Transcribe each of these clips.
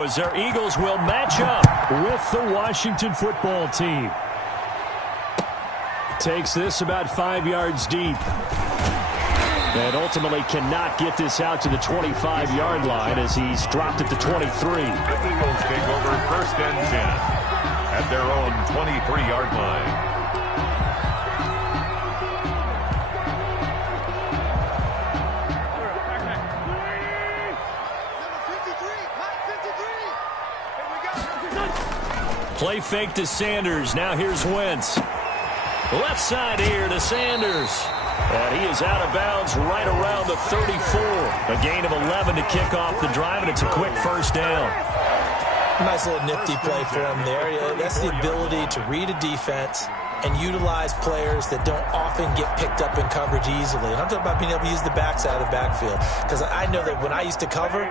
As our Eagles will match up with the Washington football team. Takes this about 5 yards deep. And ultimately cannot get this out to the 25-yard line as he's dropped at the 23. The Eagles take over 1st and 10 at their own 23-yard line. Play fake to Sanders. Now here's Wentz. Left side here to Sanders. And he is out of bounds right around the 34. A gain of 11 to kick off the drive, and it's a quick first down. Nice little nifty play for him there. Yeah, that's the ability to read a defense and utilize players that don't often get picked up in coverage easily. And I'm talking about being able to use the backside of the backfield. Because I know that when I used to cover,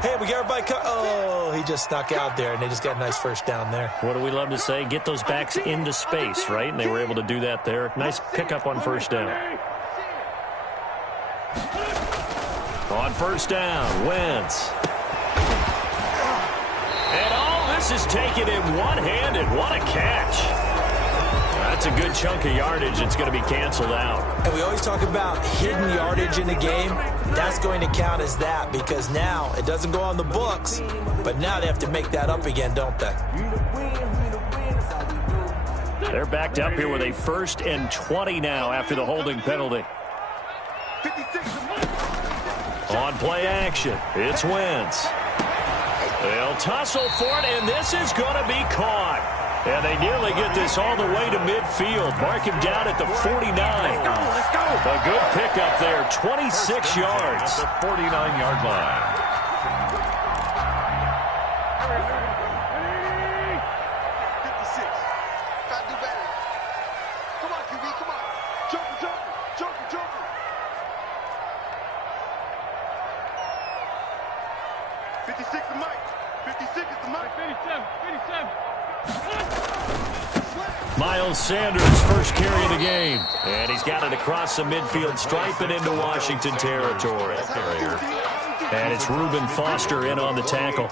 hey, we got everybody oh, he just snuck out there, and they just got a nice first down there. What do we love to say? Get those backs into space, right? And they were able to do that there. Nice pickup on first down. On first down, Wentz. And all this is taken in one-handed. What a catch. That's a good chunk of yardage. It's going to be canceled out. And we always talk about hidden yardage in the game. That's going to count as that because now it doesn't go on the books, but now they have to make that up again, don't they? They're backed up here with a 1st and 20 now after the holding penalty. On play action, it's Wentz. They'll tussle for it, and this is going to be caught. And they nearly get this all the way to midfield. Mark him down at the 49. Let's go. A good pickup there, 26 yards. At the 49-yard line. Miles Sanders, first carry of the game. And he's got it across the midfield stripe and into Washington territory. And it's Reuben Foster in on the tackle.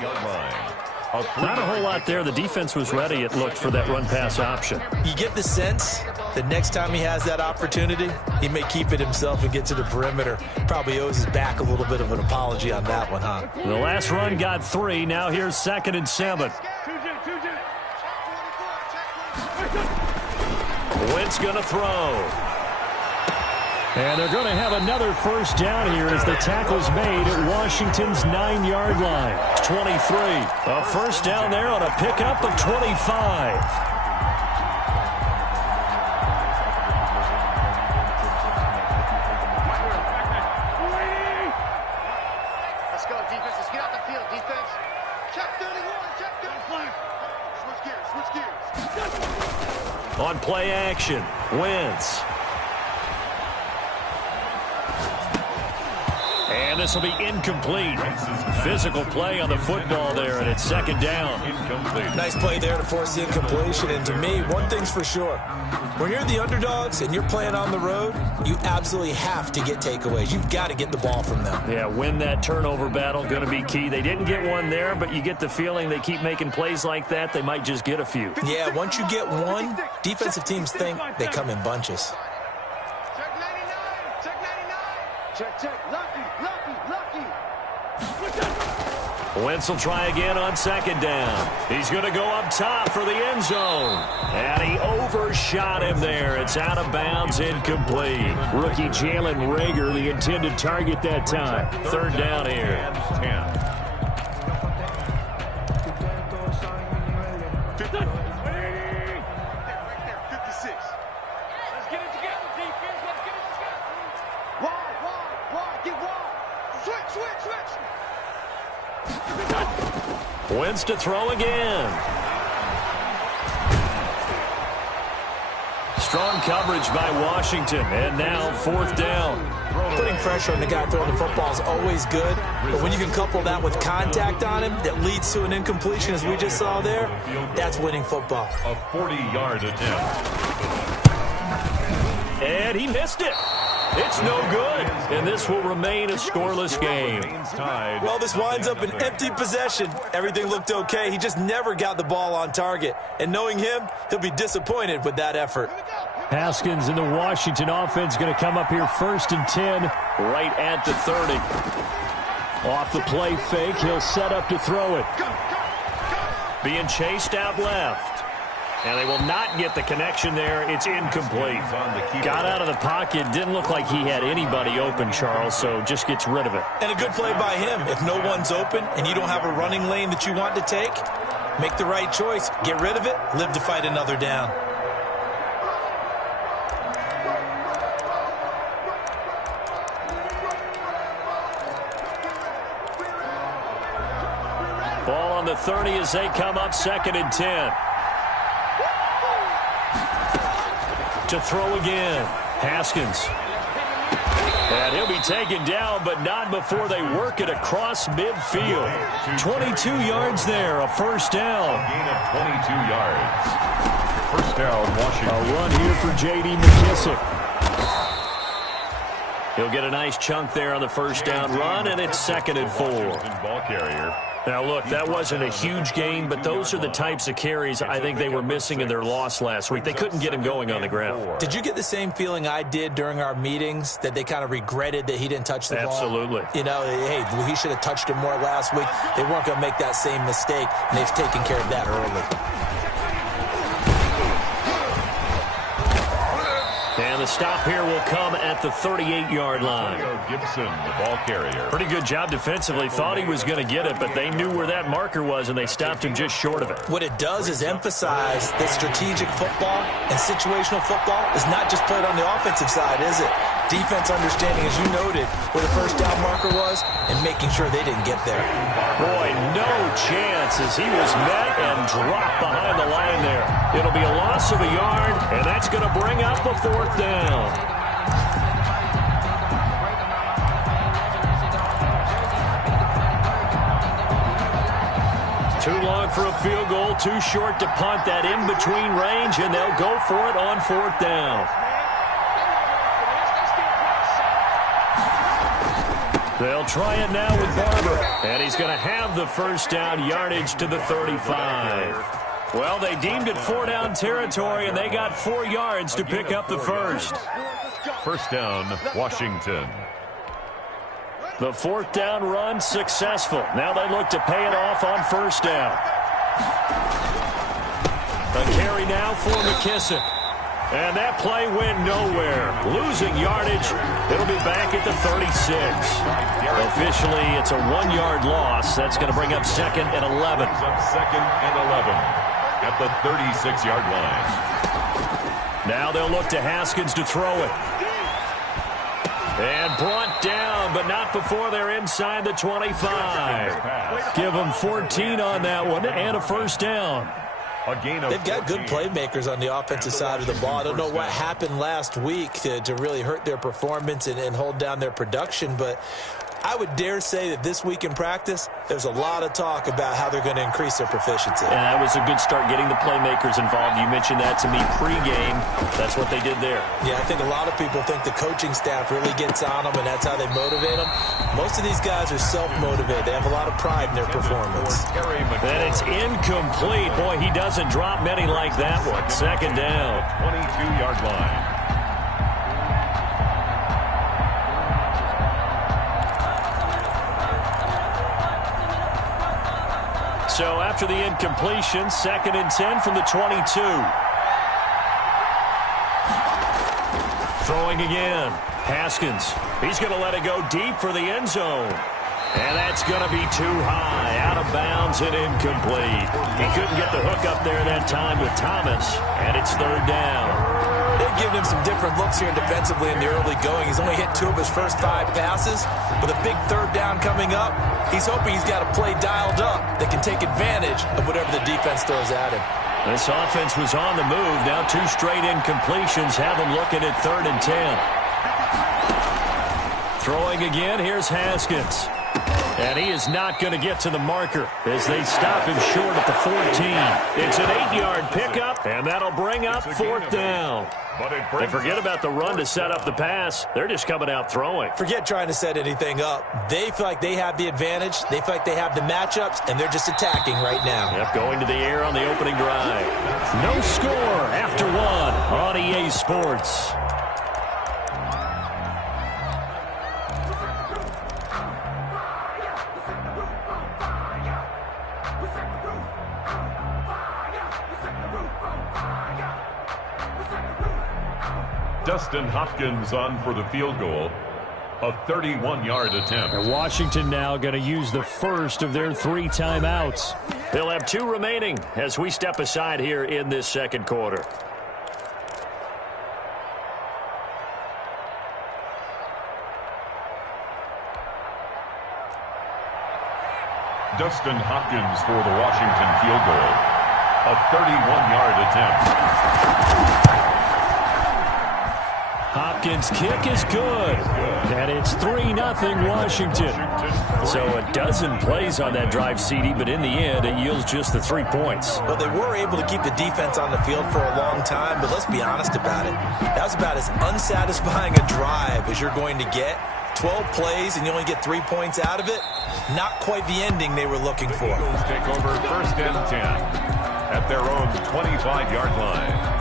Not a whole lot there. The defense was ready, it looked, for that run-pass option. You get the sense that next time he has that opportunity, he may keep it himself and get to the perimeter. Probably owes his back a little bit of an apology on that one, huh? The last run got 3. Now here's 2nd and 7. Wentz going to throw. And they're going to have another first down here as the tackle's made at Washington's 9-yard line. 23. A first down there on a pickup of 25. On play action, Wentz. And this will be incomplete. Physical play on the football there, and it's 2nd down. Incomplete. Nice play there to force the incompletion. And to me, one thing's for sure. When you're the underdogs and you're playing on the road, you absolutely have to get takeaways. You've got to get the ball from them. Yeah, win that turnover battle, going to be key. They didn't get one there, but you get the feeling they keep making plays like that, they might just get a few. Yeah, once you get one, defensive teams think they come in bunches. Check 99, check 99. Check, lucky. Wentz will try again on 2nd down. He's going to go up top for the end zone. And he overshot him there. It's out of bounds, incomplete. Rookie Jalen Reagor, the intended target that time. 3rd down here. And 10. Wentz to throw again. Strong coverage by Washington, and now 4th down. Putting pressure on the guy throwing the football is always good, but when you can couple that with contact on him that leads to an incompletion, as we just saw there, that's winning football. A 40-yard attempt. And he missed it. It's no good, and this will remain a scoreless game. Well, this winds up an empty possession. Everything looked okay. He just never got the ball on target. And knowing him, he'll be disappointed with that effort. Haskins in the Washington offense going to come up here 1st and 10, right at the 30. Off the play fake, he'll set up to throw it. Being chased out left. And they will not get the connection there. It's incomplete. Got out of the pocket. Didn't look like he had anybody open, Charles, so just gets rid of it. And a good play by him. If no one's open and you don't have a running lane that you want to take, make the right choice. Get rid of it. Live to fight another down. Ball on the 30 as they come up 2nd and 10. To throw again. Haskins. And he'll be taken down, but not before they work it across midfield. 22 yards there, a 1st down. A gain of 22 yards. 1st down, Washington. A run here for J.D. McKissick. He'll get a nice chunk there on the 1st down run, and it's 2nd and 4. Ball carrier. Now, look, that wasn't a huge gain, but those are the types of carries I think they were missing in their loss last week. They couldn't get him going on the ground. Did you get the same feeling I did during our meetings, that they kind of regretted that he didn't touch the ball? Absolutely. You know, hey, he should have touched him more last week. They weren't going to make that same mistake, and they've taken care of that early. And the stop here will come at the 38-yard line. Gibson, the ball carrier. Pretty good job defensively. Thought he was going to get it, but they knew where that marker was, and they stopped him just short of it. What it does is emphasize that strategic football and situational football is not just played on the offensive side, is it? Defense understanding, as you noted, where the 1st down marker was and making sure they didn't get there. Boy, no chance as he was met and dropped behind the line there. It'll be a loss of a yard, and that's going to bring up a 4th down. Too long for a field goal, too short to punt. That in-between range, and they'll go for it on 4th down. They'll try it now with Barber. And he's going to have the 1st down yardage to the 35. Well, they deemed it 4-down territory, and they got 4 yards to pick up the 1st. 1st down, Washington. The 4th down run successful. Now they look to pay it off on 1st down. A carry now for McKissick. And that play went nowhere. Losing yardage. It'll be back at the 36. Officially, it's a 1-yard loss. That's going to bring up 2nd and 11. Up 2nd and 11 at the 36-yard line. Now they'll look to Haskins to throw it. And brought down, but not before they're inside the 25. Give them 14 on that one and a 1st down. They've got good playmakers on the offensive side of the ball. I don't know what happened last week to really hurt their performance and hold down their production, but I would dare say that this week in practice, there's a lot of talk about how they're going to increase their proficiency. And that was a good start getting the playmakers involved. You mentioned that to me pregame. That's what they did there. Yeah, I think a lot of people think the coaching staff really gets on them, and that's how they motivate them. Most of these guys are self-motivated. They have a lot of pride in their performance. And it's incomplete. Boy, he doesn't drop many like that one. 2nd down. 22-yard line. So after the incompletion, 2nd and 10 from the 22. Throwing again. Haskins. He's going to let it go deep for the end zone. And that's going to be too high. Out of bounds and incomplete. He couldn't get the hook up there that time with Thomas. And it's 3rd down. They've given him some different looks here defensively in the early going. He's only hit 2 of his first 5 passes. With a big 3rd down coming up, he's hoping he's got a play dialed up that can take advantage of whatever the defense throws at him. This offense was on the move. Now 2 straight incompletions have him looking at 3rd and 10. Throwing again, here's Haskins. And he is not going to get to the marker as they stop him short at the 14. It's an 8-yard pickup, and that'll bring up 4th down. They forget about the run to set up the pass. They're just coming out throwing. Forget trying to set anything up. They feel like they have the advantage. They feel like they have the matchups, and they're just attacking right now. Yep, going to the air on the opening drive. No score after 1 on EA Sports. Dustin Hopkins on for the field goal. A 31-yard attempt. And Washington now going to use the first of their 3 timeouts. They'll have 2 remaining as we step aside here in this second quarter. Dustin Hopkins for the Washington field goal. A 31-yard attempt. Hopkins' kick is good. And it's 3-0 Washington. So a dozen plays on that drive, CD, but in the end, it yields just the 3 points. Well, they were able to keep the defense on the field for a long time, but let's be honest about it. That was about as unsatisfying a drive as you're going to get. 12 plays and you only get 3 points out of it. Not quite the ending they were looking for. The Eagles take over 1st and 10 at their own 25-yard line.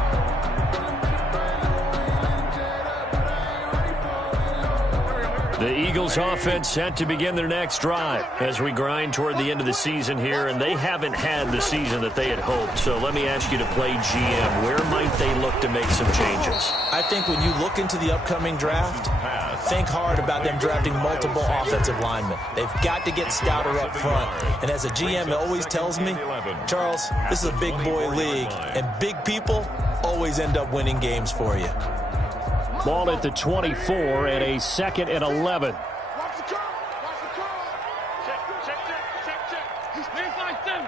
The Eagles offense set to begin their next drive as we grind toward the end of the season here, and they haven't had the season that they had hoped. So let me ask you to play GM. Where might they look to make some changes? I think when you look into the upcoming draft, think hard about them drafting multiple offensive linemen. They've got to get stouter up front. And as a GM, it always tells me, Charles, this is a big boy league, and big people always end up winning games for you. Ball at the 24 and a 2nd and 11. Watch the curl. Watch the curl. Check. He's like them.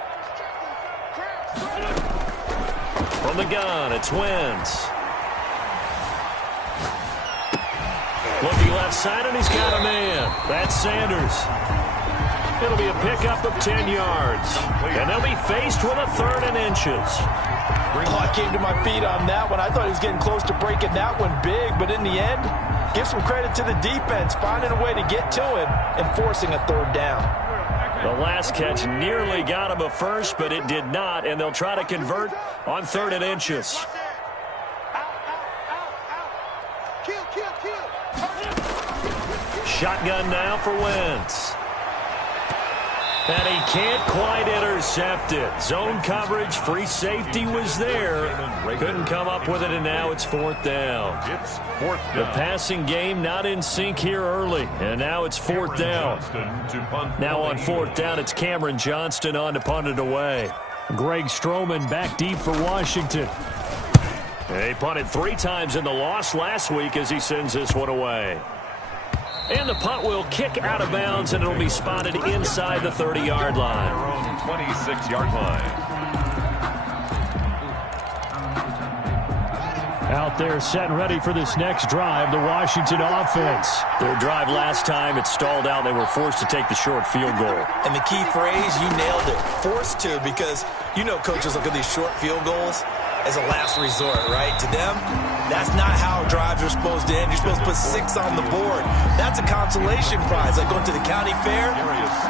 From the gun, it's Wentz. Looking left side, and he's got a man. That's Sanders. It'll be a pickup of 10 yards. And they'll be faced with a 3rd and inches. Oh, I came to my feet on that one. I thought he was getting close to breaking that one big, but in the end, give some credit to the defense, finding a way to get to him and forcing a 3rd down. The last catch nearly got him a first, but it did not, and they'll try to convert on 3rd and inches. Shotgun now for Wentz. And he can't quite intercept it. Zone coverage, free safety was there. Couldn't come up with it, and now it's 4th down. It's 4th down. The passing game not in sync here early, and now it's 4th down. Now on 4th down, it's Cameron Johnston on to punt it away. Greg Stroman back deep for Washington. He punted 3 times in the loss last week as he sends this one away. And the punt will kick out of bounds, and it'll be spotted inside the 30-yard line. Their own 26-yard line. Out there set and ready for this next drive, the Washington offense. Their drive last time, it stalled out. They were forced to take the short field goal. And the key phrase, you nailed it, forced to, because you know coaches look at these short field goals as a last resort, right? To them, that's not how drives are supposed to end. You're supposed to put 6 on the board. That's a consolation prize. Like going to the county fair,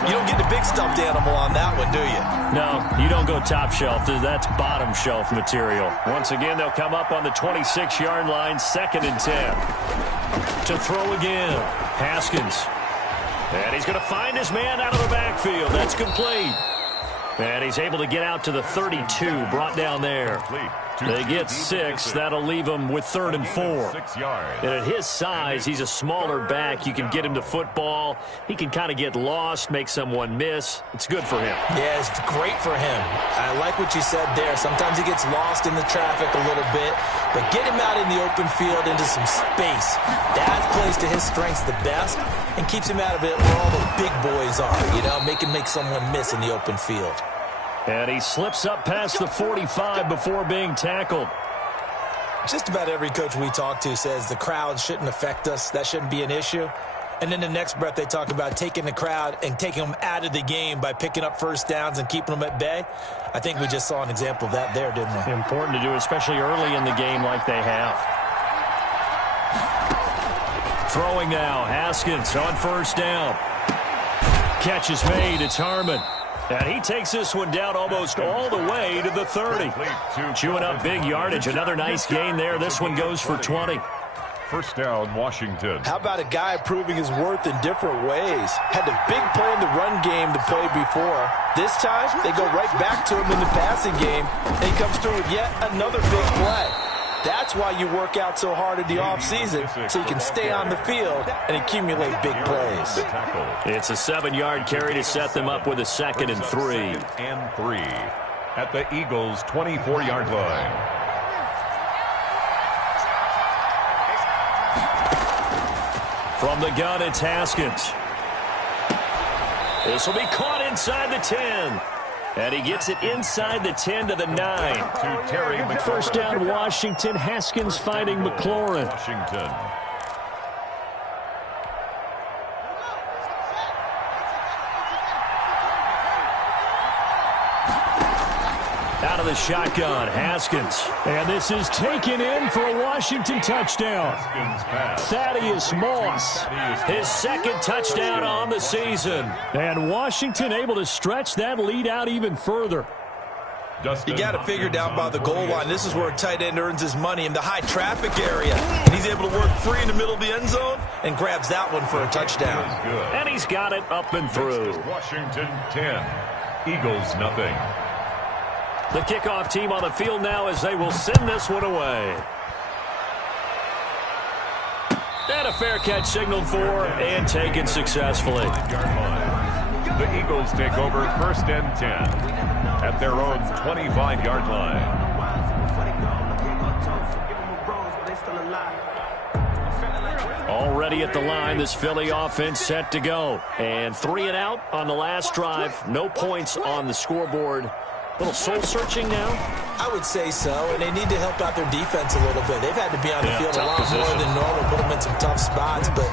you don't get the big stuffed animal on that one, do you? No, you don't go top shelf. That's bottom shelf material. Once again, they'll come up on the 26-yard line, 2nd and 10. To throw again, Haskins. And he's going to find his man out of the backfield. That's complete. And he's able to get out to the 32, brought down there. They get 6. That'll leave him with 3rd and 4. And at his size, he's a smaller back. You can get him to football. He can kind of get lost, make someone miss. It's good for him. Yeah, it's great for him. I like what you said there. Sometimes he gets lost in the traffic a little bit, but get him out in the open field into some space. That plays to his strengths the best and keeps him out of it where all the big boys are, you know, make someone miss in the open field. And he slips up past the 45 before being tackled. Just about every coach we talk to says the crowd shouldn't affect us. That shouldn't be an issue. And then the next breath they talk about taking the crowd and taking them out of the game by picking up first downs and keeping them at bay. I think we just saw an example of that there, didn't we? Important to do, especially early in the game like they have. Throwing now, Haskins on first down. Catch is made, it's Harmon. And he takes this one down almost all the way to the 30. Chewing up big yardage, another nice gain there. This one goes for 20. First down, Washington. How about a guy proving his worth in different ways? Had the big play in the run game to play before. This time, they go right back to him in the passing game, and he comes through with yet another big play. That's why you work out so hard in the offseason, so you can stay on the field and accumulate big plays. It's a 7-yard carry to set them up with a 2nd and 3. And 3 at the Eagles' 24-yard line. From the gun, it's Haskins. This will be caught inside the 10. And he gets it inside the 10 to the 9. To Terry McLaurin. First down, Washington. Haskins finding McLaurin. Washington. Out of the shotgun, Haskins. And this is taken in for a Washington touchdown. Thaddeus Moss, his 2nd touchdown on the season. And Washington able to stretch that lead out even further. You got to figure down by the goal line. This is where a tight end earns his money in the high traffic area. And he's able to work free in the middle of the end zone and grabs that one for a touchdown. And he's got it up and through. Washington 10, Eagles nothing. The kickoff team on the field now as they will send this one away. And a fair catch signaled for and taken successfully. The Eagles take over 1st and 10 at their own 25-yard line. Already at the line, this Philly offense set to go. And 3 and out on the last drive. No points on the scoreboard. A little soul-searching now? I would say so, and they need to help out their defense a little bit. They've had to be on the field a lot position. more than normal, put them in some tough spots. But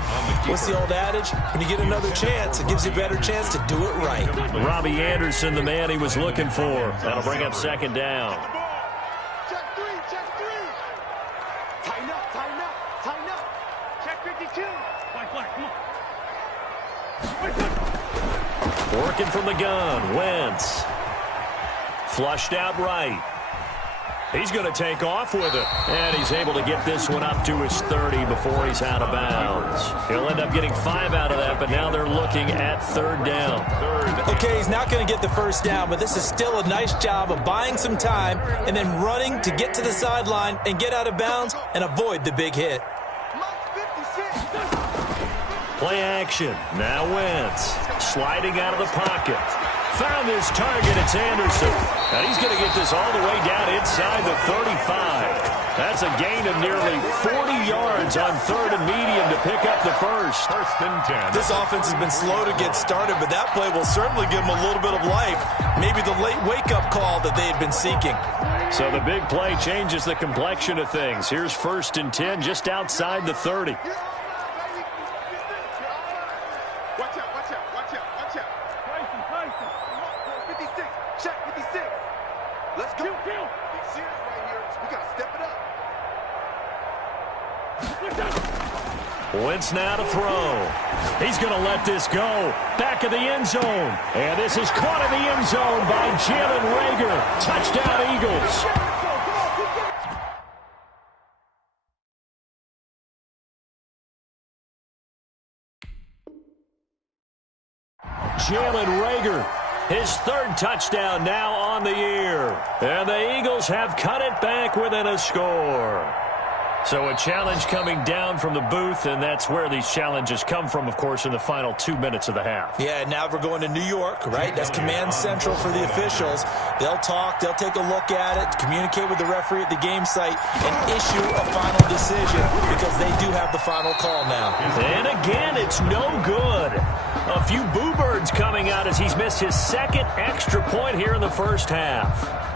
what's the old adage? When you get another chance, it gives you a better chance to do it right. Robbie Anderson, the man he was looking for. That'll bring up 2nd down. Check 3, check 3. Tighten up, tighten up, tighten up. Check 52. Flag, come on. Working from the gun, Wentz. Flushed out right. He's going to take off with it. And he's able to get this one up to his 30 before he's out of bounds. He'll end up getting 5 out of that, but now they're looking at 3rd down. Okay, he's not going to get the first down, but this is still a nice job of buying some time and then running to get to the sideline and get out of bounds and avoid the big hit. Play action. Now Wentz sliding out of the pocket. Found his target. It's Anderson. And he's going to get this all the way down inside the 35. That's a gain of nearly 40 yards on 3rd and medium to pick up the first. 1st and 10. This offense has been slow to get started, but that play will certainly give them a little bit of life. Maybe the late wake-up call that they had been seeking. So the big play changes the complexion of things. Here's 1st and 10 just outside the 30. Wentz now to throw. He's going to let this go. Back of the end zone. And this is caught in the end zone by Jalen Reagor. Touchdown, Eagles. Jalen Reagor, his 3rd touchdown now on the year. And the Eagles have cut it back within a score. So a challenge coming down from the booth, and that's where these challenges come from, of course, in the final 2 minutes of the half. Yeah, now we're going to New York, right? That's command central for the officials. They'll talk, they'll take a look at it, communicate with the referee at the game site, and issue a final decision because they do have the final call now. And again, it's no good. A few boo birds coming out as he's missed his 2nd extra point here in the first half.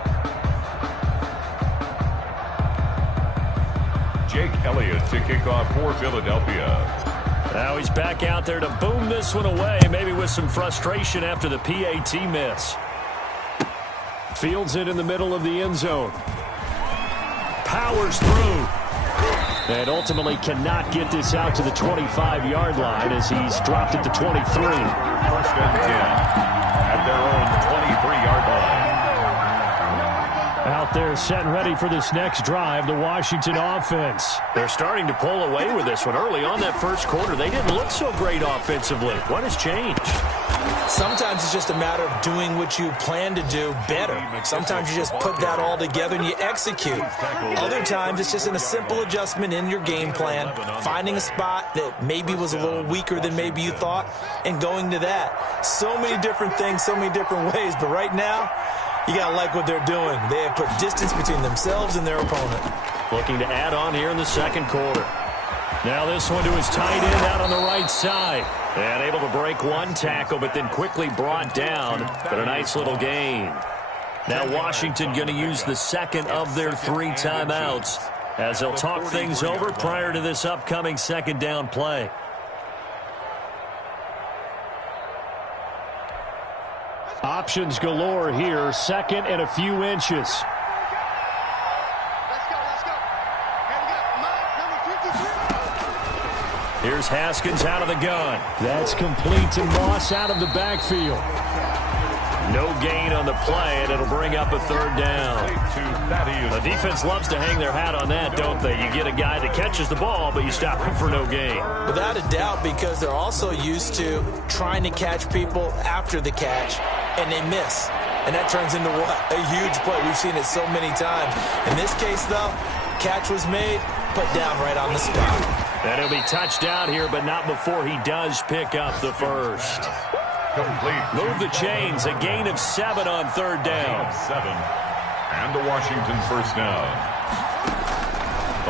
Jake Elliott to kick off for Philadelphia. Now he's back out there to boom this one away, maybe with some frustration after the PAT miss. Fields it in the middle of the end zone. Powers through. And ultimately cannot get this out to the 25-yard line as he's dropped at the 23. First and 10 at their own 23-yard line. Out there set and ready for this next drive, the Washington offense. They're starting to pull away with this one. Early on that first quarter, they didn't look so great offensively. What has changed? Sometimes it's just a matter of doing what you plan to do better. Sometimes you just put that all together and you execute. Other times it's just a simple adjustment in your game plan, finding a spot that maybe was a little weaker than maybe you thought, and going to that. So many different things, so many different ways, but right now, you got to like what they're doing. They have put distance between themselves and their opponent. Looking to add on here in the second quarter. Now this one to his tight end out on the right side. And able to break one tackle, but then quickly brought down. But a nice little gain. Now Washington going to use the second of their 3 timeouts as they'll talk things over prior to this upcoming second down play. Options galore here. Second and a few inches. Here's Haskins out of the gun. That's complete to Moss out of the backfield. No gain on the play, and it'll bring up a third down. The defense loves to hang their hat on that, don't they? You get a guy that catches the ball, but you stop him for no gain. Without a doubt, because they're also used to trying to catch people after the catch, and they miss. And that turns into what? A huge play. We've seen it so many times. In this case, though, catch was made, put down right on the spot. And he'll be touched out here, but not before he does pick up the first. Complete. Move the chains. A gain of 7 on third down. 7. And the Washington first down.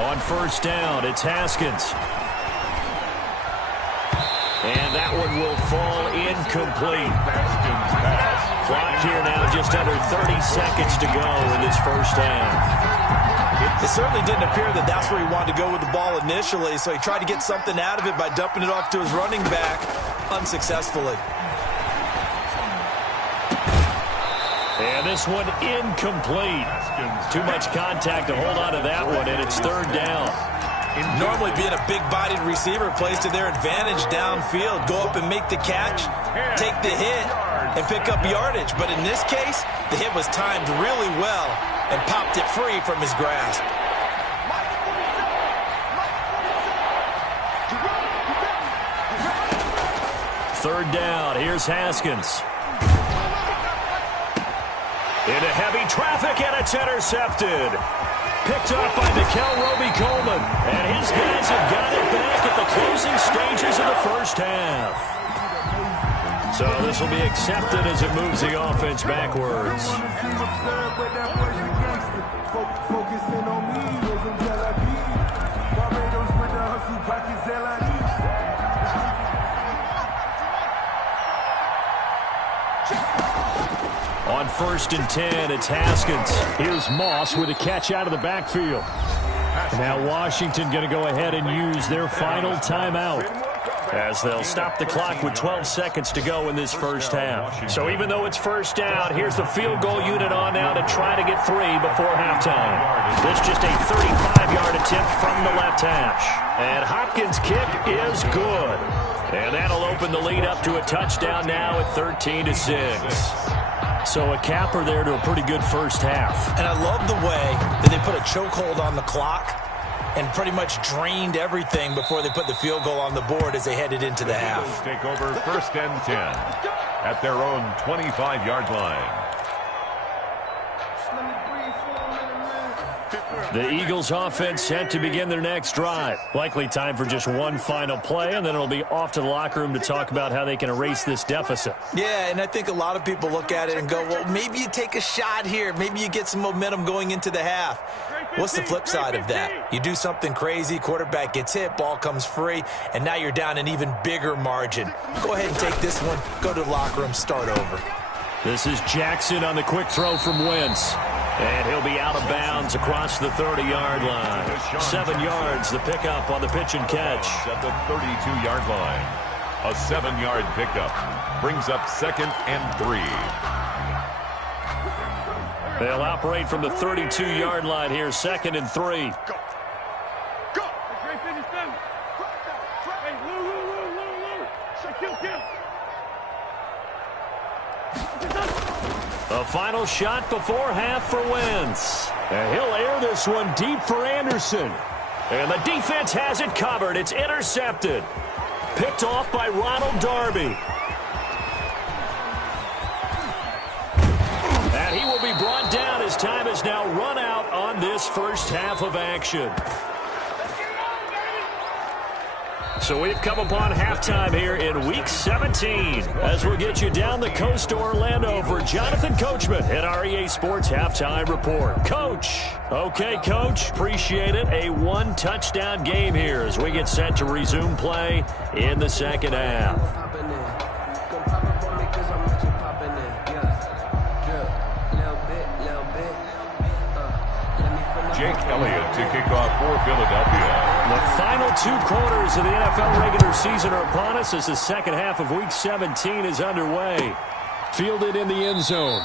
On first down, it's Haskins. And that one will fall incomplete. Haskins pass. Clock here now, just under 30 seconds to go in this first half. It certainly didn't appear that that's where he wanted to go with the ball initially, so he tried to get something out of it by dumping it off to his running back unsuccessfully. And this one incomplete. Too much contact to hold on to that one, and it's third down. Normally being a big-bodied receiver plays to their advantage downfield. Go up and make the catch, take the hit, and pick up yardage. But in this case, the hit was timed really well and popped it free from his grasp. Third down. Here's Haskins. Into heavy traffic, and it's intercepted. Picked up by Mccl Coleman. And his guys have got it back at the closing stages of the first half. So this will be accepted as it moves the offense backwards. On first and 10, it's Haskins. Here's Moss with a catch out of the backfield. Now Washington going to go ahead and use their final timeout, as they'll stop the clock with 12 seconds to go in this first half. So even though it's first down, here's the field goal unit on now to try to get 3 before halftime. This just a 35-yard attempt from the left hash. And Hopkins' kick is good. And that'll open the lead up to a touchdown now at 13-6. So a capper there to a pretty good first half. And I love the way that they put a chokehold on the clock and pretty much drained everything before they put the field goal on the board as they headed into the half. Take over first and 10 at their own 25-yard line. The Eagles offense set to begin their next drive. Likely time for just one final play, and then it'll be off to the locker room to talk about how they can erase this deficit. Yeah, and I think a lot of people look at it and go, well, maybe you take a shot here. Maybe you get some momentum going into the half. What's the flip side of that? You do something crazy, quarterback gets hit, ball comes free, and now you're down an even bigger margin. Go ahead and take this one, go to the locker room, start over. This is Jackson on the quick throw from Wentz. And he'll be out of bounds across the 30-yard line. 7 yards, the pickup on the pitch and catch. At the 32-yard line. A 7-yard pickup brings up 2nd and 3. They'll operate from the 32-yard line here, 2nd and 3. Go. Go. Hey, Kill. A final shot before half for Wentz. And he'll air this one deep for Anderson. And the defense has it covered. It's intercepted. Picked off by Ronald Darby. And he will be brought down as time has now run out on this first half of action. So we've come upon halftime here in Week 17 as we'll get you down the coast to Orlando for Jonathan Coachman at our EA Sports Halftime Report. Coach. Okay, Coach. Appreciate it. A 1-touchdown game here as we get set to resume play in the second half. Jake Elliott to kick off for Philadelphia. The final 2 quarters of the NFL regular season are upon us as the second half of Week 17 is underway. Fielded in the end zone.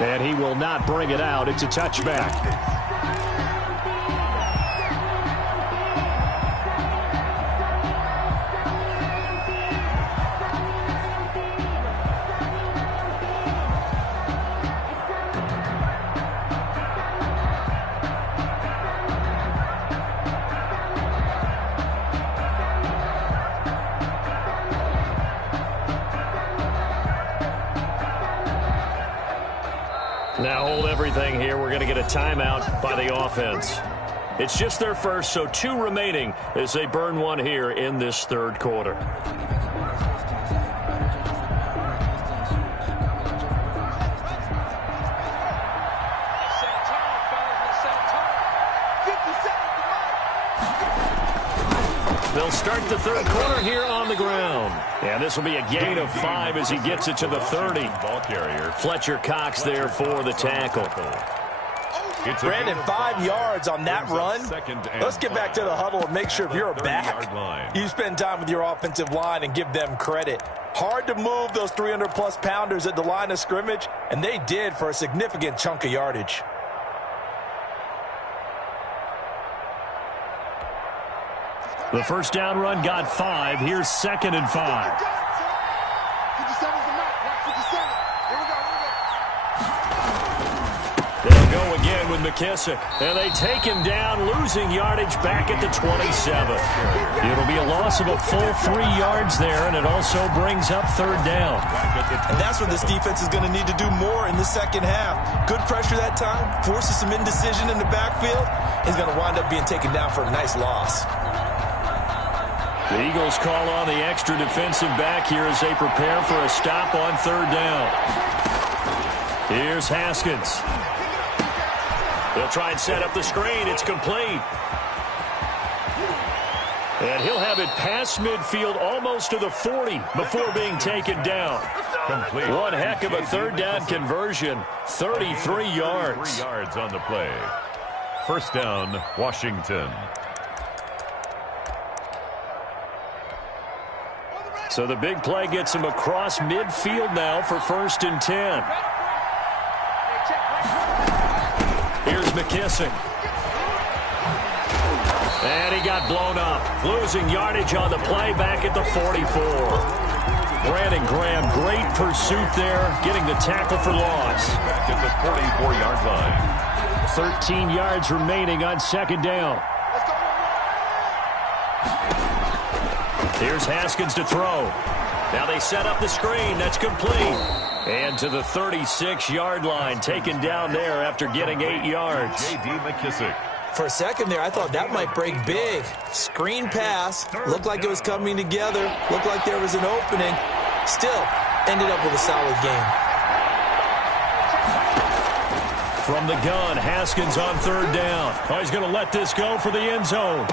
And he will not bring it out. It's a touchback. Now hold everything here. We're going to get a timeout by the offense. It's just their first, so 2 remaining as they burn one here in this third quarter. They'll start the third quarter here on the ground. And this will be a gain of 5 as he gets it to the 30. Ball carrier. Fletcher Cox there for the tackle. Brandon, 5 yards on that run. Let's get back to the huddle and make sure if you're a back, you spend time with your offensive line and give them credit. Hard to move those 300-plus pounders at the line of scrimmage, and they did for a significant chunk of yardage. The first down run got 5. Here's 2nd and 5. They'll go again with McKissick. And they take him down, losing yardage back at the 27. It'll be a loss of a full 3 yards there, and it also brings up 3rd down. And that's what this defense is going to need to do more in the second half. Good pressure that time, forces some indecision in the backfield. He's going to wind up being taken down for a nice loss. The Eagles call on the extra defensive back here as they prepare for a stop on 3rd down. Here's Haskins. They'll try and set up the screen. It's complete. And he'll have it past midfield almost to the 40 before being taken down. Complete. One heck of a 3rd down conversion. 33 yards. 3 yards on the play. First down, Washington. So the big play gets him across midfield now for 1st and 10. Here's McKissick. And he got blown up. Losing yardage on the play back at the 44. Brandon Graham, great pursuit there, getting the tackle for loss. Back at the 44-yard line. 13 yards remaining on 2nd down. Here's Haskins to throw. Now they set up the screen. That's complete. And to the 36-yard line, taken down there after getting 8 yards. J.D. McKissick. For a second there, I thought that might break big. Screen pass. Looked like it was coming together. Looked like there was an opening. Still, ended up with a solid game. From the gun, Haskins on 3rd down. Oh, he's going to let this go for the end zone.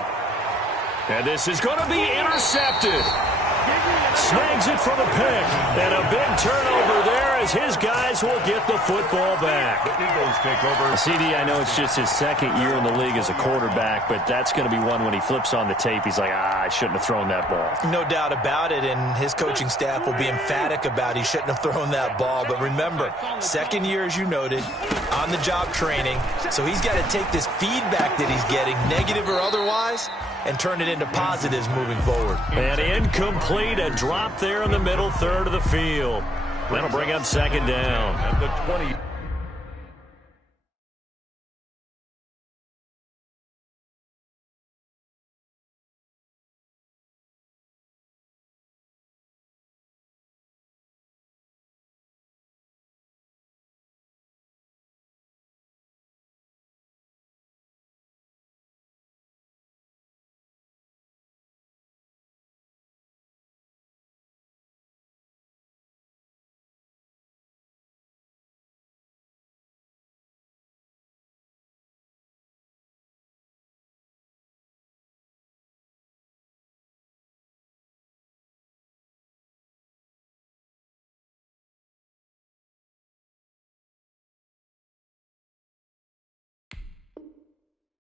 And this is going to be intercepted. Snags it for the pick. And a big turnover there as his guys will get the football back. The Eagles take over. CD, I know it's just his second year in the league as a quarterback, but that's going to be one when he flips on the tape. He's like, I shouldn't have thrown that ball. No doubt about it, and his coaching staff will be emphatic about he shouldn't have thrown that ball. But remember, second year, as you noted, on-the-job training, so he's got to take this feedback that he's getting, negative or otherwise, and turn it into positives moving forward. And incomplete, a drop there in the middle third of the field. That'll bring up second down. At the 20.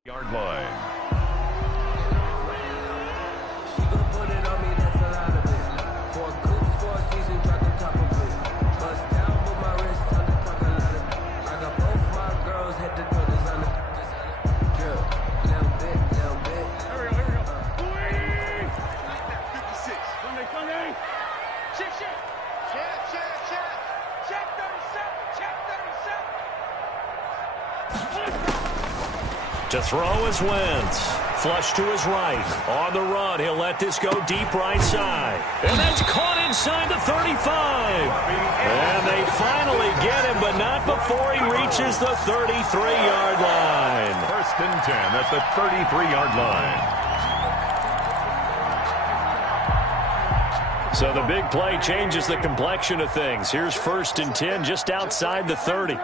Yard line. She gon' put it on me, that's a lot of it. For a coupe, for a season, drop the top of it. Bust down with my wrist, time to talk a lot of it. I got both my girls, head to toe, designer. Drill, little bit, little bit. Here we go. 56. Sunday. Check. Check 37. To throw is Wentz. Flush to his right. On the run, he'll let this go deep right side. And that's caught inside the 35. And they finally get him, but not before he reaches the 33-yard line. First and 10 at the 33-yard line. So the big play changes the complexion of things. Here's first and 10 just outside the 30.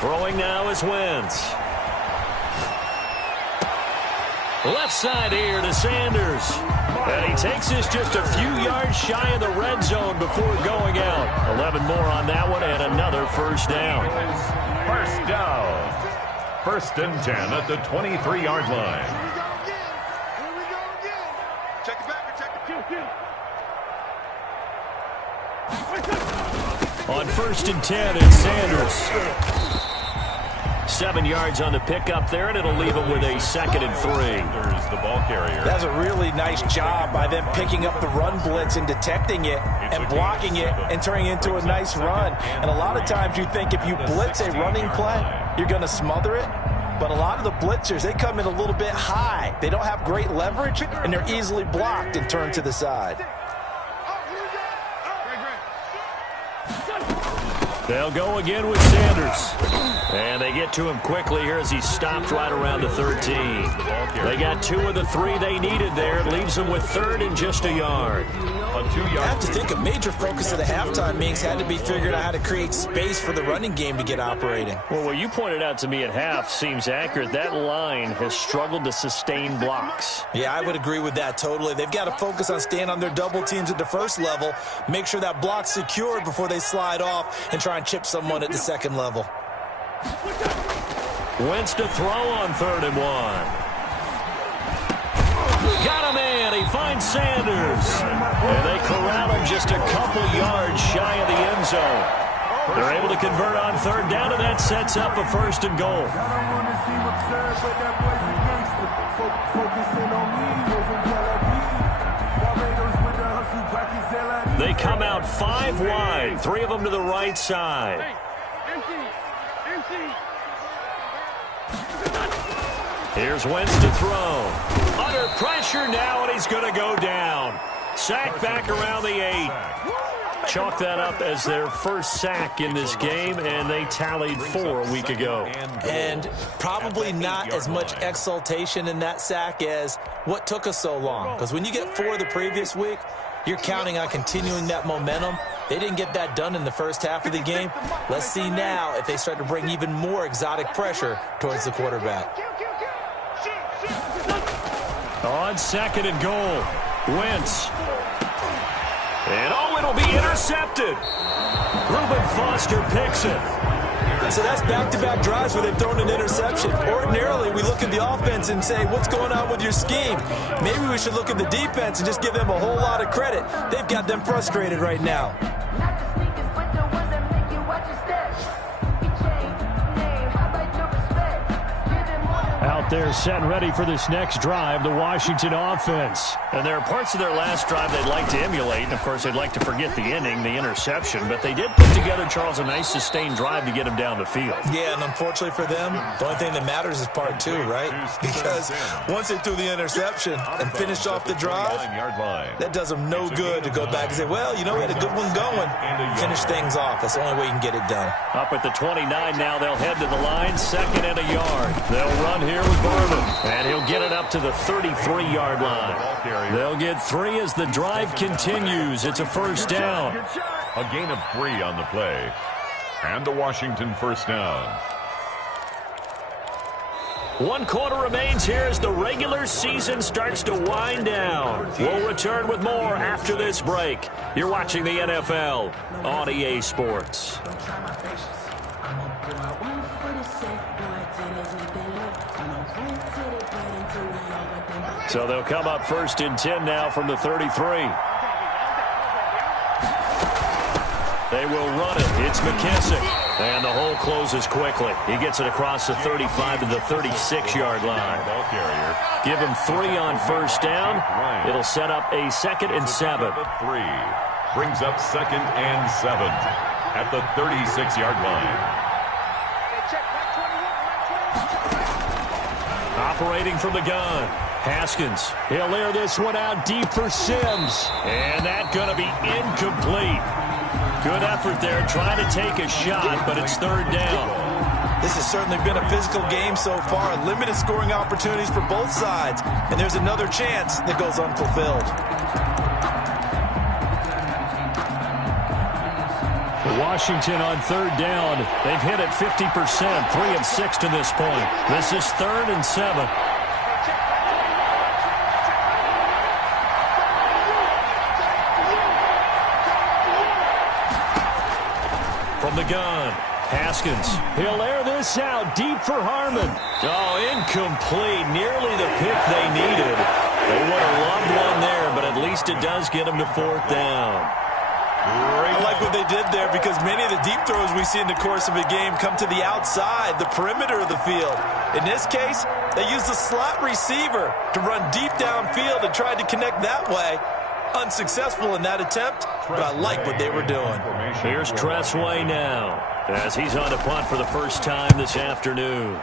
Throwing now is Wentz. Left side here to Sanders. And he takes this just a few yards shy of the red zone before going out. 11 more on that one and another first down. First down. First and 10 at the 23-yard line. Here we go again. Check the back, check the On first and 10 is Sanders. 7 yards on the pickup there, and it'll leave him with a second and 3. There's the ball carrier. That's a really nice job by them picking up the run blitz and detecting it and blocking it and turning it into a nice run. And a lot of times you think if you blitz a running play, you're going to smother it. But a lot of the blitzers, they come in a little bit high. They don't have great leverage, and they're easily blocked and turned to the side. They'll go again with Sanders. And they get to him quickly here as he stopped right around the 13. They got 2 of the 3 they needed there. It leaves them with third and just a yard. A 2-yard. I have to think a major focus of the halftime meetings had to be figuring out how to create space for the running game to get operating. Well, what you pointed out to me at half seems accurate. That line has struggled to sustain blocks. Yeah, I would agree with that totally. They've got to focus on staying on their double teams at the first level, make sure that block's secured before they slide off and try and chip someone at the second level. Wentz to throw on 3rd and 1. Got him in. He finds Sanders. And they corral him just a couple yards shy of the end zone. They're able to convert on 3rd down, and that sets up a 1st and goal. They come out 5 wide, 3 of them to the right side. Here's Wentz to throw. Under pressure now, and he's going to go down. Sacked back around the 8. chalk that up as their first sack in this game, and they tallied 4 a week ago. And probably not as much exultation in that sack as what took us so long. Because when you get 4 the previous week, you're counting on continuing that momentum. They didn't get that done in the first half of the game. Let's see now if they start to bring even more exotic pressure towards the quarterback. On 2nd and goal, Wentz. And it'll be intercepted. Reuben Foster picks it. So that's back-to-back drives where they've thrown an interception. Ordinarily, we look at the offense and say, what's going on with your scheme? Maybe we should look at the defense and just give them a whole lot of credit. They've got them frustrated right now. Out there set and ready for this next drive, the Washington offense. And there are parts of their last drive they'd like to emulate. And, of course, they'd like to forget the inning, the interception. But they did put together, Charles, a nice sustained drive to get them down the field. Yeah, and unfortunately for them, the only thing that matters is part 2, right? Because once they threw the interception and finished off the drive, that does them no good to go back and say, well, you know, we had a good one going. Finish things off. That's the only way you can get it done. Up at the 29 now, they'll head to the line, 2nd and a yard. They'll run here with Barber, and he'll get it up to the 33-yard line. They'll get 3 as the drive continues. It's a first down. A gain of 3 on the play. And the Washington first down. 1 quarter remains here as the regular season starts to wind down. We'll return with more after this break. You're watching the NFL on EA Sports. So they'll come up 1st and 10 now from the 33. They will run it. It's McKissick. And the hole closes quickly. He gets it across the 35 to the 36-yard line. Give him 3 on first down. It'll set up a 2nd and 7. 3 brings up 2nd and 7 at the 36-yard line. Operating from the gun, Haskins. He'll air this one out deep for Sims. And that's going to be incomplete. Good effort there, trying to take a shot, but it's 3rd down. This has certainly been a physical game so far. Limited scoring opportunities for both sides. And there's another chance that goes unfulfilled. Washington on 3rd down. They've hit it 50%, 3 of 6 to this point. This is 3rd and 7. From the gun, Haskins. He'll air this out deep for Harmon. Oh, incomplete. Nearly the pick they needed. They would have loved one there, but at least it does get them to 4th down. I like what they did there because many of the deep throws we see in the course of a game come to the outside, the perimeter of the field. In this case, they used the slot receiver to run deep downfield and tried to connect that way. Unsuccessful in that attempt, but I like what they were doing. Here's Tressway now as he's on to punt for the first time this afternoon.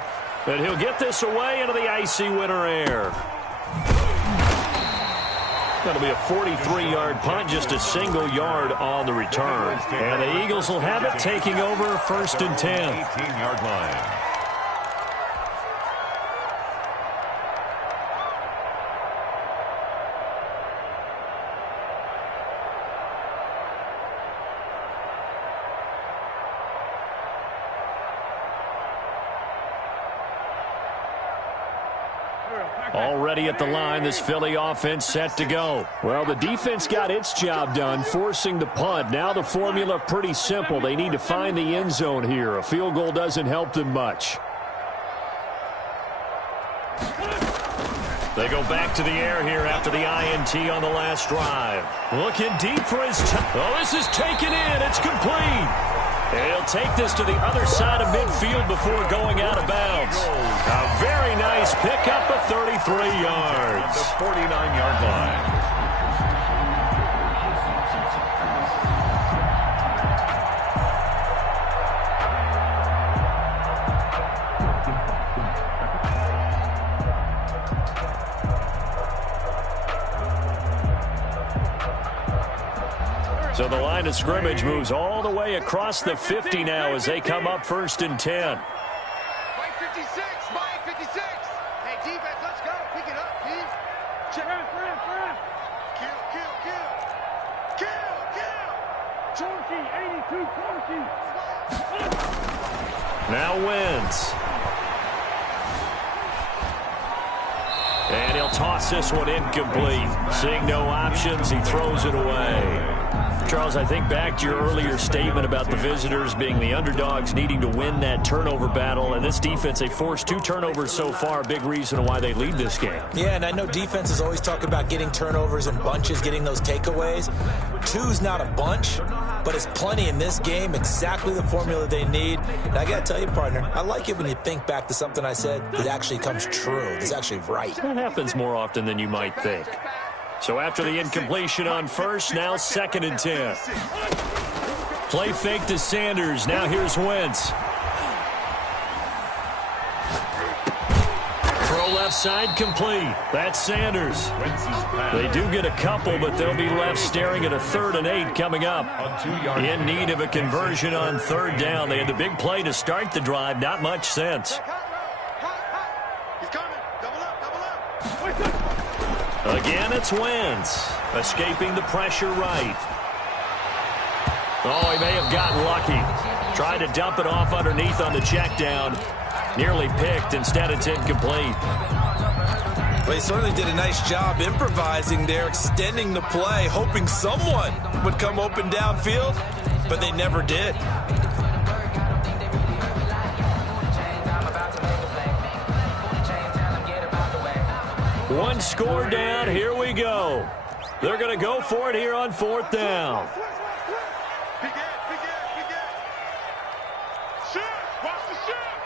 And he'll get this away into the icy winter air. That'll be a 43-yard punt, just a single yard on the return. And the Eagles will have it, taking over 1st and 10. 18-yard line. Already at the line, this Philly offense set to go. Well, the defense got its job done, forcing the punt. Now the formula pretty simple. They need to find the end zone here. A field goal doesn't help them much. They go back to the air here after the INT on the last drive. Looking deep for his this is taken in. It's complete. And he'll take this to the other side of midfield before going out of bounds. A very nice pickup of 33 yards. The 49-yard line. So the line of scrimmage moves all the way across the 50 now as they come up 1st and 10. Mike 56, Mike 56. Hey, defense, let's go. Pick it up, team. Check. Kill. Torquey, 82, Torquey. Now Wentz. And he'll toss this one incomplete. Seeing no options, he throws it away. Charles, I think back to your earlier statement about the visitors being the underdogs needing to win that turnover battle. And this defense, they forced 2 turnovers so far. Big reason why they lead this game. Yeah, and I know defenses always talk about getting turnovers in bunches, getting those takeaways. 2's not a bunch, but it's plenty in this game, exactly the formula they need. And I got to tell you, partner, I like it when you think back to something I said that actually comes true. It's actually right. That happens more often than you might think. So after the incompletion on 1st, now 2nd and 10. Play fake to Sanders. Now here's Wentz. Throw left side complete. That's Sanders. They do get a couple, but they'll be left staring at a 3rd and 8 coming up. In need of a conversion on 3rd down. They had the big play to start the drive. Not much sense. He's coming. Double up. Again, it's Wentz, escaping the pressure right. Oh, he may have gotten lucky. Tried to dump it off underneath on the check down. Nearly picked. Instead, it's incomplete. Well, he certainly did a nice job improvising there, extending the play, hoping someone would come open downfield, but they never did. One score down. Here we go. They're going to go for it here on 4th down. Big Ed. Shoot. Watch the shoot.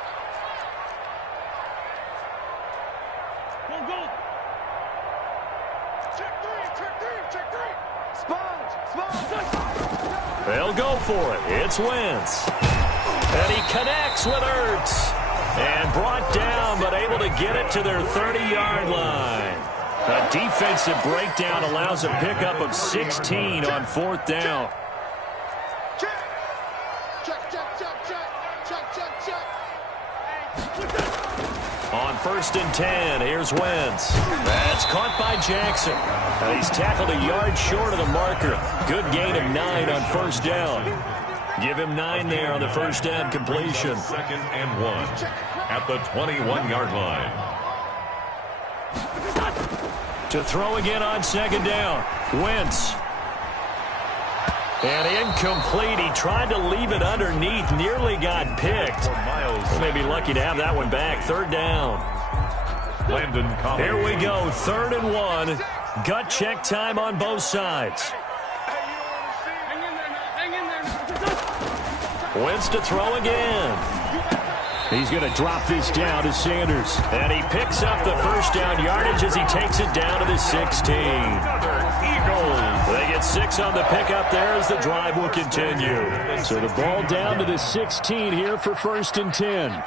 Go. Check three. Sponge. They'll go for it. It's Wentz. And he connects with Ertz. And brought down, but able to get it to their 30-yard line. A defensive breakdown allows a pickup of 16 on 4th down. Check. On 1st and 10, here's Wentz. That's caught by Jackson. And he's tackled a yard short of the marker. Good gain of 9 on 1st down. Give him 9 there on the 1st down completion. 2nd and 1 at the 21-yard line. To throw again on 2nd down. Wentz. And incomplete. He tried to leave it underneath. Nearly got picked. Maybe lucky to have that one back. 3rd down. Here we go. 3rd and 1. Gut check time on both sides. Wentz to throw again. He's going to drop this down to Sanders. And he picks up the 1st down yardage as he takes it down to the 16. They get 6 on the pickup there as the drive will continue. So the ball down to the 16 here for 1st and 10.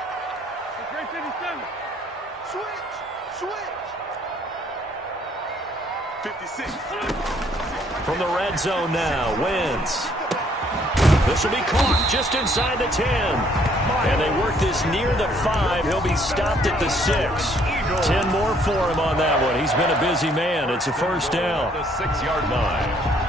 Switch. 56. From the red zone now, Wentz. This will be caught just inside the 10. And they work this near the 5. He'll be stopped at the 6. 10 more for him on that one. He's been a busy man. It's a 1st down. The 6-yard line.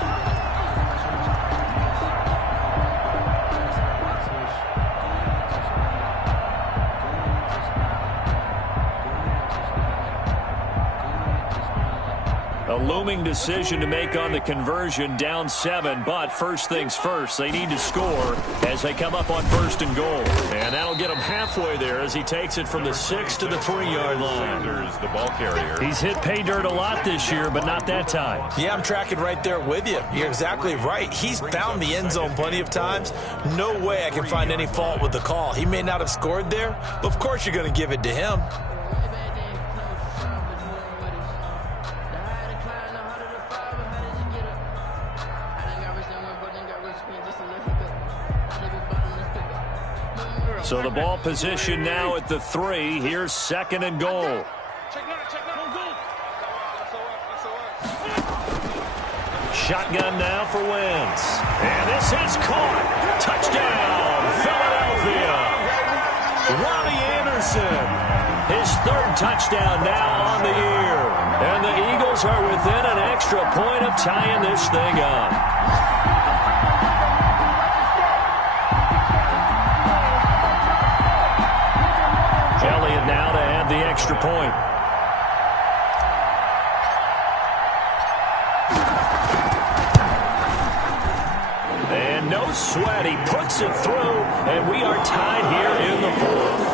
A looming decision to make on the conversion, down 7, but first things first, they need to score as they come up on 1st and goal. And that'll get him halfway there as he takes it from the 6 to the 3-yard line. Sanders, the ball carrier. He's hit pay dirt a lot this year, but not that time. Yeah, I'm tracking right there with you. You're exactly right. He's found the end zone plenty of times. No way I can find any fault with the call. He may not have scored there, but of course you're going to give it to him. So the ball position now at the 3. Here's 2nd and goal. shotgun now for Wentz. And this is caught. Touchdown, Philadelphia. Robbie Anderson, his third touchdown now on the year. And the Eagles are within an extra point of tying this thing up. Elliott now to add the extra point. And no sweat, he puts it through, and we are tied here in the fourth.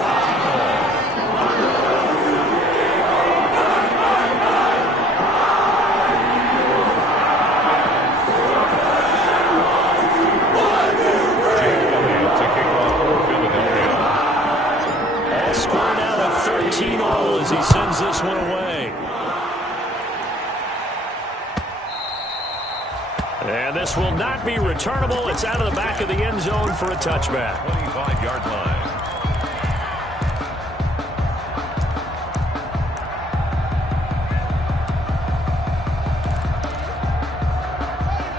All scored out of 13-all as he sends this one away. And this will not be returnable. It's out of the back of the end zone for a touchback. 25-yard line.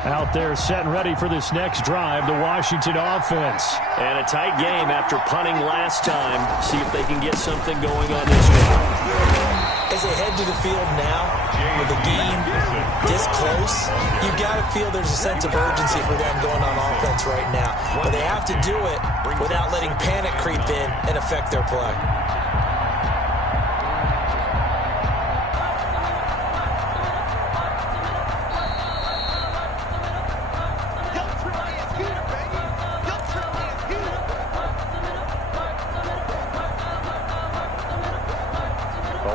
Out there set and ready for this next drive, the Washington offense. And a tight game after punting last time. See if they can get something going on this one. As they head to the field now, with the game this close, you've got to feel there's a sense of urgency for them going on offense right now. But they have to do it without letting panic creep in and affect their play.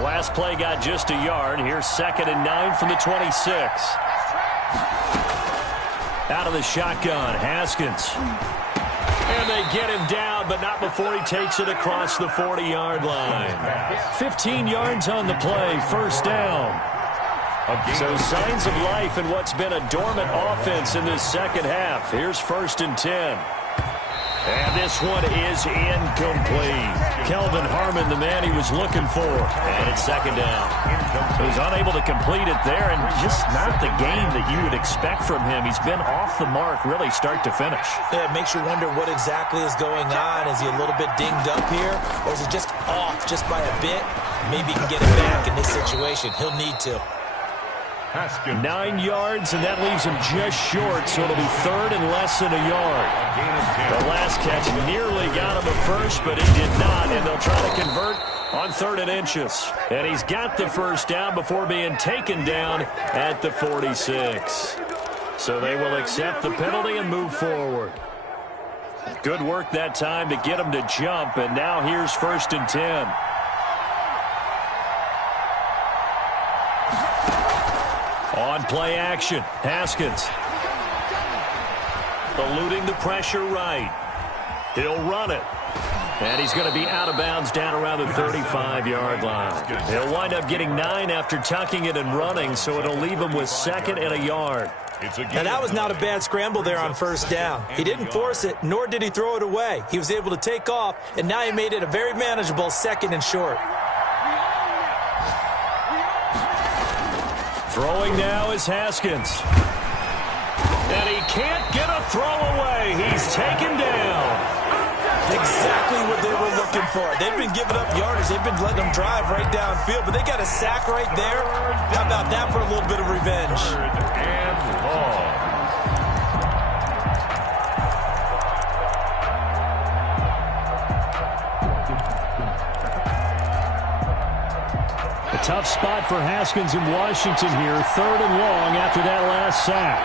Last play got just a yard. Here's 2nd and 9 from the 26. Out of the shotgun, Haskins. And they get him down, but not before he takes it across the 40-yard line. 15 yards on the play, first down. So signs of life in what's been a dormant offense in this second half. Here's 1st and 10. And this one is incomplete. Kelvin Harmon, the man he was looking for. And it's 2nd down. So he's unable to complete it there, and just not the game that you would expect from him. He's been off the mark, really, start to finish. Yeah, it makes you wonder what exactly is going on. Is he a little bit dinged up here, or is he just off just by a bit? Maybe he can get it back in this situation. He'll need to. 9 yards, and that leaves him just short, so it'll be 3rd and less than a yard. The last catch nearly got him a first, but it did not, and they'll try to convert on 3rd and inches. And he's got the first down before being taken down at the 46. So they will accept the penalty and move forward. Good work that time to get him to jump, and now here's 1st and 10. On play action, Haskins. Eluding the pressure right. He'll run it. And he's going to be out of bounds down around the 35-yard line. He'll wind up getting 9 after tucking it and running, so it'll leave him with 2nd and a yard. Now, that was not a bad scramble there on 1st down. He didn't force it, nor did he throw it away. He was able to take off, and now he made it a very manageable 2nd and short. Throwing now is Haskins. And he can't get a throw away. He's taken down. Exactly what they were looking for. They've been giving up yardage. They've been letting them drive right downfield, but they got a sack right there. How about that for a little bit of revenge? 3rd and long. A tough spot for Haskins in Washington here. 3rd and long after that last sack.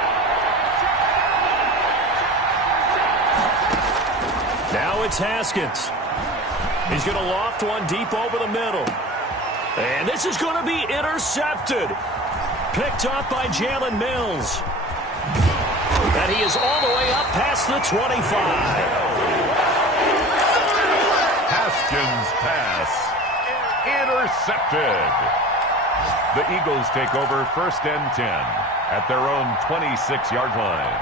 Now it's Haskins. He's going to loft one deep over the middle. And this is going to be intercepted. Picked off by Jalen Mills. And he is all the way up past the 25. Haskins' pass. Intercepted. The Eagles take over 1st and 10 at their own 26-yard line.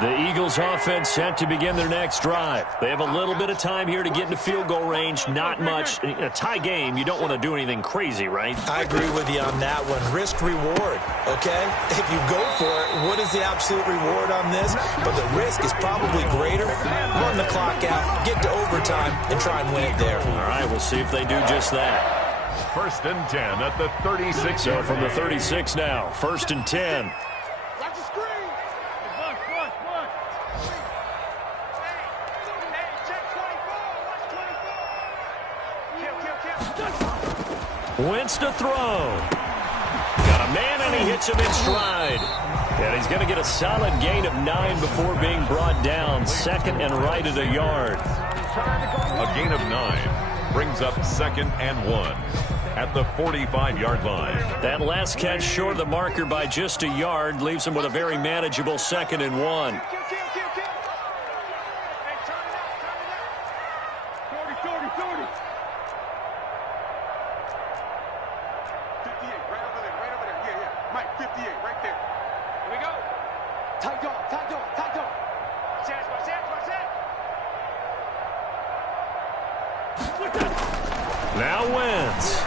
The Eagles offense set to begin their next drive. They have a little bit of time here to get into field goal range. Not much. In a tie game, you don't want to do anything crazy, right? I agree with you on that one. Risk reward, okay? If you go for it, what is the absolute reward on this? But the risk is probably greater. Run the clock out, get to overtime, and try and win it there. All right, we'll see if they do just that. 1st and 10 at the 36. So from the 36 now, 1st and 10. Watch the screen. One. Hey, check 24. Watch 24. Kill. Wentz to throw. Got a man, and he hits him in stride. And he's going to get a solid gain of 9 before being brought down. 2nd and right at a yard. A gain of 9 brings up 2nd and 1 at the 45-yard line. That last catch short of the marker by just a yard leaves him with a very manageable 2nd and 1. Kill. Hey, turn it up. 40. 58, right over there. Yeah. Mike, 58, right there. Here we go. Tight dog. Now Wentz.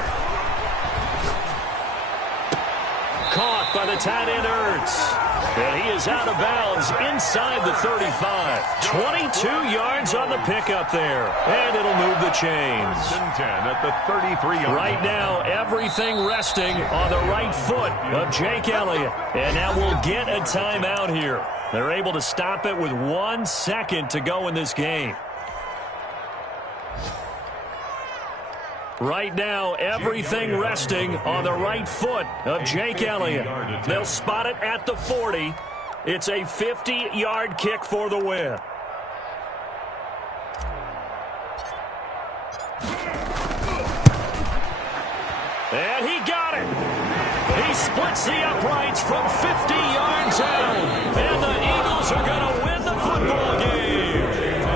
Caught by the tight end Ertz. And he is out of bounds inside the 35. 22 yards on the pickup there. And it'll move the chains. 1st and 10 at the 33-yard line. Right now, everything resting on the right foot of Jake Elliott. And now we'll get a timeout here. They're able to stop it with 1 second to go in this game. Right now, everything resting on the right foot of Jake Elliott. They'll spot it at the 40. It's a 50-yard kick for the win. And he got it. He splits the uprights from 50 yards out. And the Eagles are going to win the football game. A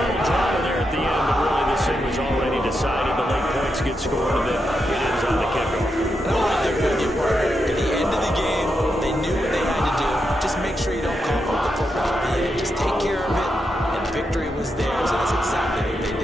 little drama there at the end, but really this thing was already decided. The late points get scored, and then it ends on the kickoff. I'm right there with you, Parker. At the end of the game, they knew what they had to do. Just make sure you don't cough up the football at the end. Just take care of it, and victory was theirs, and that's exactly what they did.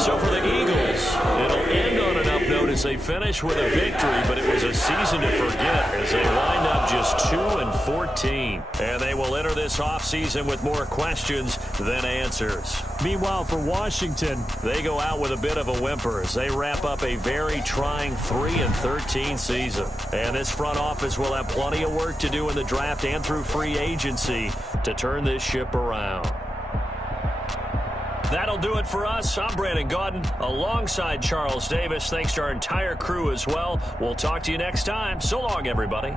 So for the Eagles, it'll end on an up note as they finish with a victory, but it was a season to forget as they wind up just 2-14. And they will enter this offseason with more questions than answers. Meanwhile, for Washington, they go out with a bit of a whimper as they wrap up a very trying 3-13 season. And this front office will have plenty of work to do in the draft and through free agency to turn this ship around. That'll do it for us. I'm Brandon Gaudin alongside Charles Davis. Thanks to our entire crew as well. We'll talk to you next time. So long, everybody.